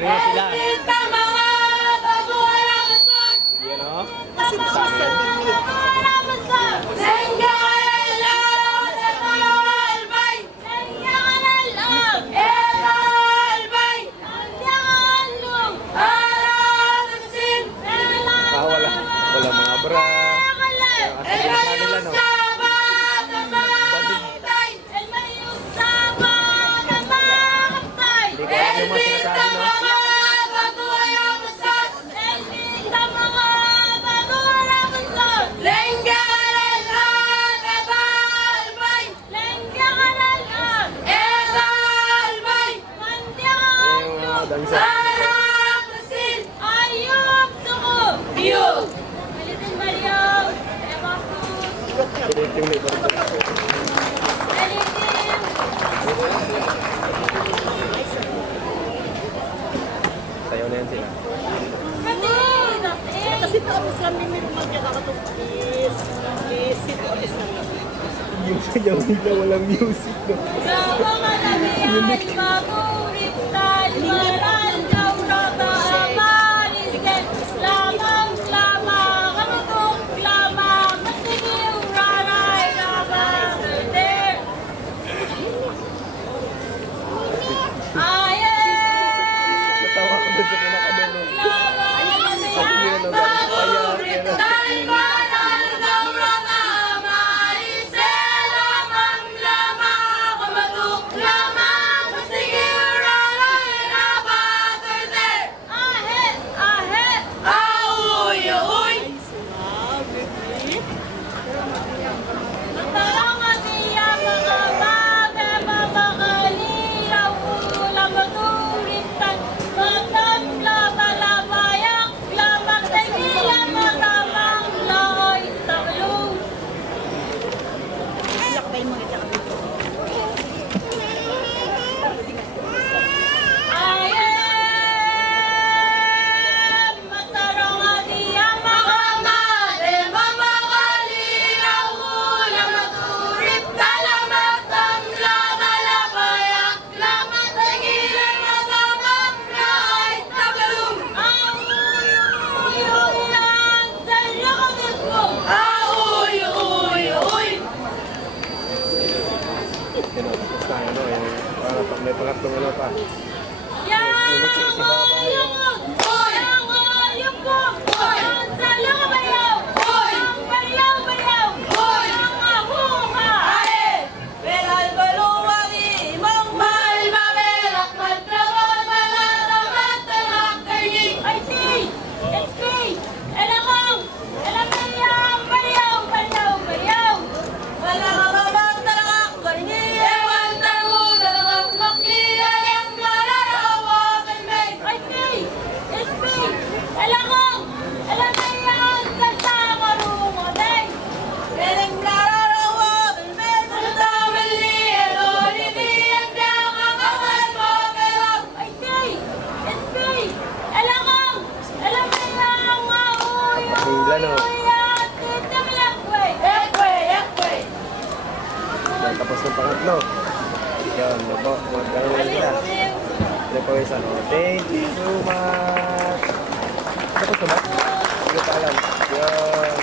kanina sila. Yan o. Kasi sa bibig. Wala mga bra. Kasi nila no. Hindi ko alam yung mga sinasabi no. Sayaw na yan sila. Kasi tapos kami may magkakatugis. Sit is na lang. Yung sayaw nila walang music no. Natawa ko doon sa pinakadalo. Sa pinakadalo. May pangatlong ano pa. Tapos ng pangatlo. Yun, magkaroon na sila. Sila po isa, no? Thank you so much. Tapos na ba? Hindi ko pa alam. Yun.